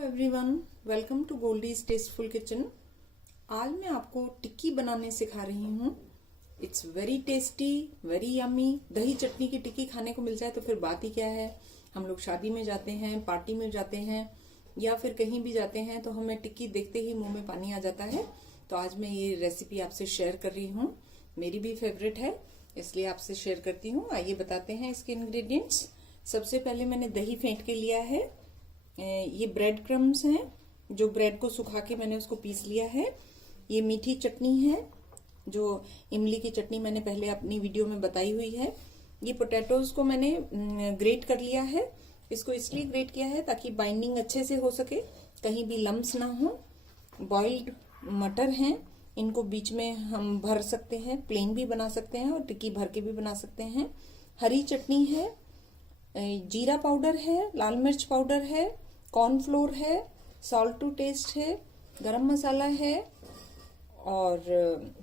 Everyone, welcome to Goldie's Tasteful Kitchen. आज मैं आपको टिक्की बनाने सिखा रही हूँ। It's very tasty, very yummy. दही चटनी की टिक्की खाने को मिल जाए तो फिर बात ही क्या है। हम लोग शादी में जाते हैं, पार्टी में जाते हैं या फिर कहीं भी जाते हैं तो हमें टिक्की देखते ही मुंह में पानी आ जाता है। तो आज मैं ये रेसिपी आपसे शेयर कर रही हूँ। मेरी भी फेवरेट है, इसलिए आपसे शेयर करती हूँ। आइए बताते हैं इसके इंग्रेडिएंट्स। सबसे पहले मैंने दही फेंट के लिया है। ये ब्रेड क्रम्स हैं, जो ब्रेड को सुखा के मैंने उसको पीस लिया है। ये मीठी चटनी है, जो इमली की चटनी मैंने पहले अपनी वीडियो में बताई हुई है। ये पोटैटोज को मैंने ग्रेट कर लिया है। इसको इसलिए ग्रेट किया है ताकि बाइंडिंग अच्छे से हो सके, कहीं भी लम्स ना हो। बॉइल्ड मटर हैं, इनको बीच में हम भर सकते हैं, प्लेन भी बना सकते हैं और टिक्की भर के भी बना सकते हैं। हरी चटनी है, जीरा पाउडर है, लाल मिर्च पाउडर है, कॉर्नफ्लोर है, सॉल्ट टू टेस्ट है, गरम मसाला है और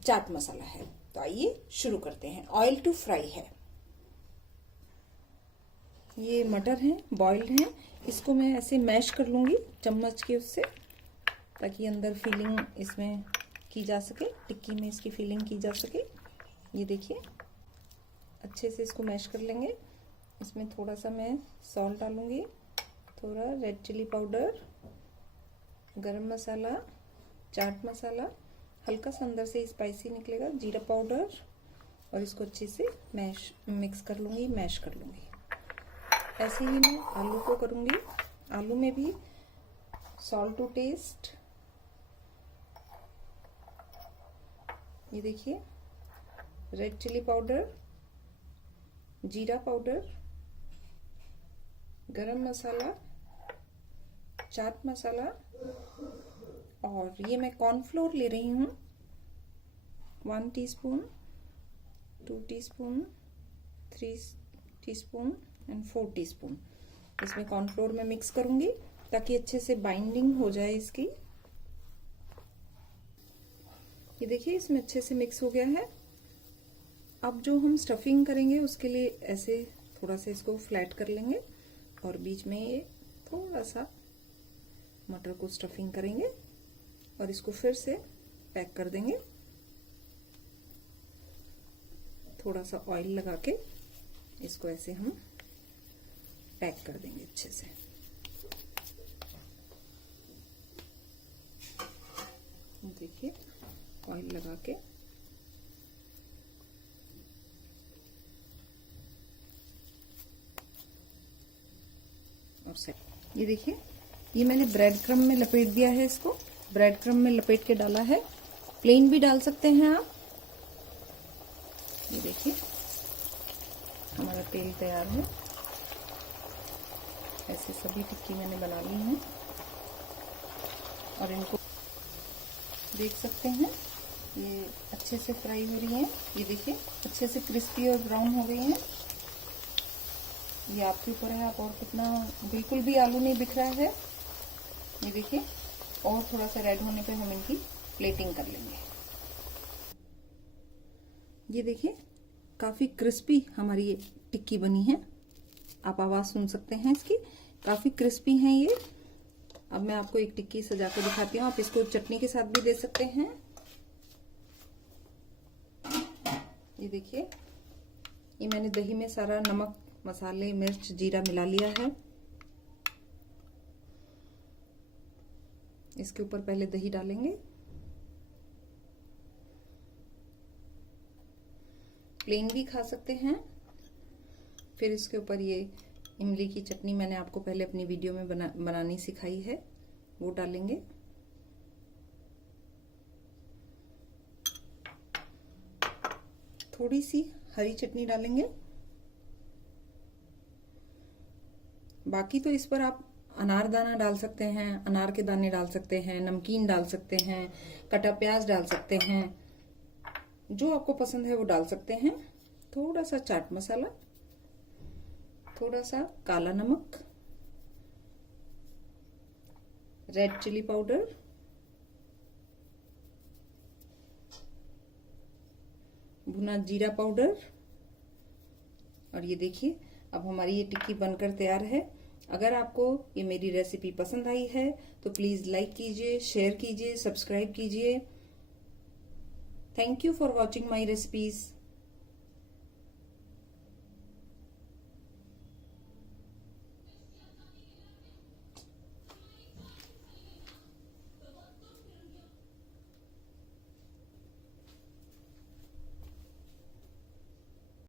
चाट मसाला है। तो आइए शुरू करते हैं। ऑयल टू फ्राई है। ये मटर हैं, बॉइल्ड हैं। इसको मैं ऐसे मैश कर लूंगी चम्मच के उससे, ताकि अंदर फीलिंग इसमें की जा सके, टिक्की में इसकी फीलिंग की जा सके। ये देखिए, अच्छे से इसको मैश कर लेंगे। इसमें थोड़ा सा मैं सॉल्ट डालूंगी, थोड़ा red chili powder, garam masala, chaat masala, हल्का सा अंदर से स्पाइसी निकलेगा, जीरा पाउडर, और इसको अच्छे से मिक्स कर लूंगी, मैश कर लूंगी। ऐसे ही मैं आलू को करूंगी। आलू में भी सॉल्ट टू टेस्ट। ये देखिए, रेड चिली पाउडर, जीरा पाउडर, गरम मसाला, चाट मसाला, और ये मैं कॉर्नफ्लोर ले रही हूँ 1 teaspoon, 2 teaspoon, 3 teaspoon and 4 teaspoon. इसमें कॉर्नफ्लोर में मिक्स करूंगी ताकि अच्छे से बाइंडिंग हो जाए इसकी। ये देखिए, इसमें अच्छे से मिक्स हो गया है। अब जो हम स्टफिंग करेंगे उसके लिए ऐसे थोड़ा सा इसको फ्लैट कर लेंगे और बीच में ये थोड़ा सा मटर को स्टफिंग करेंगे और इसको फिर से पैक कर देंगे। थोड़ा सा ऑयल लगा के इसको ऐसे हम पैक कर देंगे अच्छे से। देखिए, ऑयल लगा के और सेट। ये देखिए, ये मैंने ब्रेड क्रम में लपेट दिया है। इसको ब्रेड क्रम में लपेट के डाला है। प्लेन भी डाल सकते हैं आप। ये देखिए, हमारा तेल तैयार है। ऐसे सभी टिक्की मैंने बना ली हैं और इनको देख सकते हैं, ये अच्छे से फ्राई हो रही हैं। ये देखिए, अच्छे से क्रिस्पी और ब्राउन हो गई हैं। ये आपके ऊपर है, आप और कितना, बिल्कुल भी आलू नहीं दिख रहा है। ये देखिए, और थोड़ा सा रेड होने पे हम इनकी प्लेटिंग कर लेंगे। ये देखिए, काफी क्रिस्पी हमारी ये टिक्की बनी है। आप आवाज सुन सकते हैं इसकी, काफी क्रिस्पी है ये। अब मैं आपको एक टिक्की सजा कर दिखाती हूँ। आप इसको चटनी के साथ भी दे सकते हैं। ये देखिए, ये मैंने दही में सारा नमक, मसाले, मिर्च, जीरा मिला लिया है। इसके ऊपर पहले दही डालेंगे, प्लेन भी खा सकते हैं। फिर इसके ऊपर ये इमली की चटनी मैंने आपको पहले अपनी वीडियो में बनानी सिखाई है, वो डालेंगे। थोड़ी सी हरी चटनी डालेंगे। बाकी तो इस पर आप अनारदाना डाल सकते हैं, अनार के दाने डाल सकते हैं, नमकीन डाल सकते हैं, कटा प्याज डाल सकते हैं, जो आपको पसंद है वो डाल सकते हैं। थोड़ा सा चाट मसाला, थोड़ा सा काला नमक, रेड चिली पाउडर, भुना जीरा पाउडर। और ये देखिए, अब हमारी ये टिक्की बनकर तैयार है। अगर आपको ये मेरी रेसिपी पसंद आई है तो प्लीज लाइक कीजिए, शेयर कीजिए, सब्सक्राइब कीजिए। Thank you for watching my recipes.